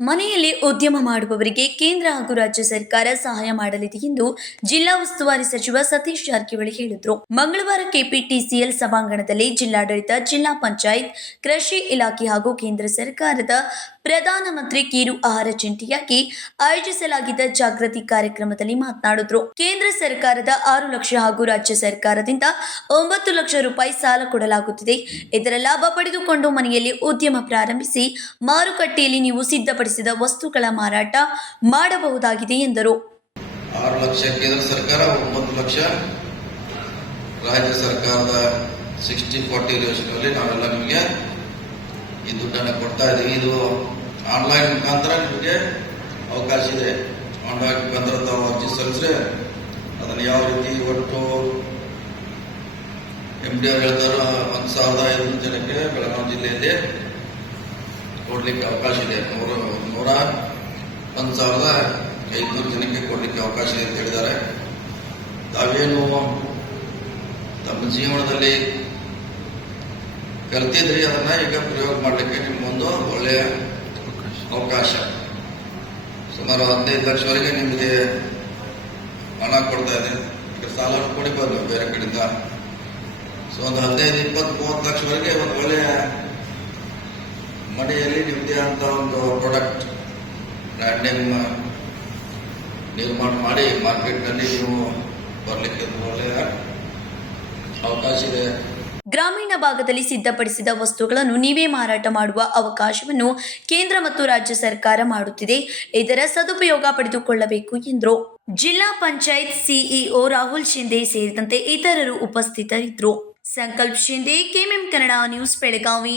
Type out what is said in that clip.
ಮನೆಯಲ್ಲಿ ಉದ್ಯಮ ಮಾಡುವವರಿಗೆ ಕೇಂದ್ರ ಹಾಗೂ ರಾಜ್ಯ ಸರ್ಕಾರ ಸಹಾಯ ಮಾಡಲಿದೆ ಎಂದು ಜಿಲ್ಲಾ ಉಸ್ತುವಾರಿ ಸಚಿವ ಸತೀಶ್ ಜಾರಕಿಹೊಳಿ ಹೇಳಿದರು. ಮಂಗಳವಾರ ಕೆಪಿಟಿಸಿಎಲ್ ಸಭಾಂಗಣದಲ್ಲಿ ಜಿಲ್ಲಾಡಳಿತ, ಜಿಲ್ಲಾ ಪಂಚಾಯತ್, ಕೃಷಿ ಇಲಾಖೆ ಹಾಗೂ ಕೇಂದ್ರ ಸರ್ಕಾರದ ಪ್ರಧಾನಮಂತ್ರಿ ಕಿರು ಆಹಾರ ಜಂಟಿಯಾಗಿ ಆಯೋಜಿಸಲಾಗಿದ್ದ ಜಾಗೃತಿ ಕಾರ್ಯಕ್ರಮದಲ್ಲಿ ಮಾತನಾಡಿದ್ರು. ಕೇಂದ್ರ ಸರ್ಕಾರದ ಆರು ಲಕ್ಷ ಹಾಗೂ ರಾಜ್ಯ ಸರ್ಕಾರದಿಂದ ಒಂಬತ್ತು ಲಕ್ಷ ರೂಪಾಯಿ ಸಾಲ ಕೊಡಲಾಗುತ್ತಿದೆ. ಇದರ ಲಾಭ ಪಡೆದುಕೊಂಡು ಮನೆಯಲ್ಲಿ ಉದ್ಯಮ ಪ್ರಾರಂಭಿಸಿ ಮಾರುಕಟ್ಟೆಯಲ್ಲಿ ನೀವು ಸಿದ್ಧಪಡಿಸಿದ ವಸ್ತುಗಳ ಮಾರಾಟ ಮಾಡಬಹುದಾಗಿದೆ ಎಂದರು. ಆರು ಲಕ್ಷ ಕೇಂದ್ರ ಸರ್ಕಾರ, ಒಂಬತ್ತು ಲಕ್ಷ ರಾಜ್ಯ ಸರ್ಕಾರದ ಸಿಕ್ಸ್ಟಿ ಫಾರ್ಟಿ ಯೋಜನೆಯಲ್ಲಿ ನಾವೆಲ್ಲ ನಿಮಗೆ ಈ ದುಡ್ಡನ್ನು ಕೊಡ್ತಾ ಇದ್ದೀವಿ. ಇದು ಆನ್ಲೈನ್ ಮುಖಾಂತರ ನಿಮಗೆ ಅವಕಾಶ ಇದೆ. ಆನ್ಲೈನ್ ಮುಖಾಂತರ ತಾವು ಅರ್ಜಿ ಸಲ್ಲಿಸಿದ್ರೆ ಅದನ್ನು ಯಾವ ರೀತಿ ಒಟ್ಟು ಎಂ ಡಿ ಆರ್ ಹೇಳ್ತಾರೋ, ಒಂದು ಸಾವಿರದ ಐದು ಜನಕ್ಕೆ ಬೆಳಗಾವಿ ಜಿಲ್ಲೆಯಲ್ಲಿ ಕೊಡ್ಲಿಕ್ಕೆ ಅವಕಾಶ ಇದೆ. ನೂರ ನೂರ ಒಂದು ಸಾವಿರದ ಐದುನೂರು ಜನಕ್ಕೆ ಕೊಡಲಿಕ್ಕೆ ಅವಕಾಶ ಇದೆ ಅಂತ ಹೇಳಿದ್ದಾರೆ. ತಾವೇನು ತಮ್ಮ ಜೀವನದಲ್ಲಿ ಕಲ್ತಿದ್ರಿ ಅದನ್ನ ಈಗ ಪ್ರಯೋಗ ಮಾಡಲಿಕ್ಕೆ ನಿಮ್ಗೊಂದು ಒಳ್ಳೆಯ ಅವಕಾಶ. ಸುಮಾರು ಹದಿನೈದು ಲಕ್ಷವರೆಗೆ ನಿಮಗೆ ಹಣ ಕೊಡ್ತಾ ಇದೆ. ಈಗ ಸಾಲ ಬರಬೇಕು ಬೇರೆ ಕಡೆಯಿಂದ. ಸೊ ಒಂದು ಹದಿನೈದು, ಇಪ್ಪತ್ತು, ಮೂವತ್ತು ಲಕ್ಷವರೆಗೆ ಒಂದು ಒಳ್ಳೆಯ ಮನೆಯಲ್ಲಿ ನಿಮ್ಮದೇ ಅಂತ ಒಂದು ಪ್ರಾಡಕ್ಟ್ ಬ್ರ್ಯಾಂಡ್ ನೇಮ್ ನಿರ್ಮಾಣ ಮಾಡಿ ಮಾರ್ಕೆಟ್ನಲ್ಲಿ ನೀವು ಬರಲಿಕ್ಕೆ ಒಳ್ಳೆಯ ಅವಕಾಶ ಇದೆ. ಗ್ರಾಮೀಣ ಭಾಗದಲ್ಲಿ ಸಿದ್ಧಪಡಿಸಿದ ವಸ್ತುಗಳನ್ನು ನೀವೇ ಮಾರಾಟ ಮಾಡುವ ಅವಕಾಶವನ್ನು ಕೇಂದ್ರ ಮತ್ತು ರಾಜ್ಯ ಸರ್ಕಾರ ಮಾಡುತ್ತಿದೆ. ಇದರ ಸದುಪಯೋಗ ಪಡೆದುಕೊಳ್ಳಬೇಕು ಎಂದರು. ಜಿಲ್ಲಾ ಪಂಚಾಯತ್ ಸಿಇಒ ರಾಹುಲ್ ಶಿಂದೆ ಸೇರಿದಂತೆ ಇತರರು ಉಪಸ್ಥಿತರಿದ್ದರು. Sankalp Shinde KMM Kannada news, Belagavi.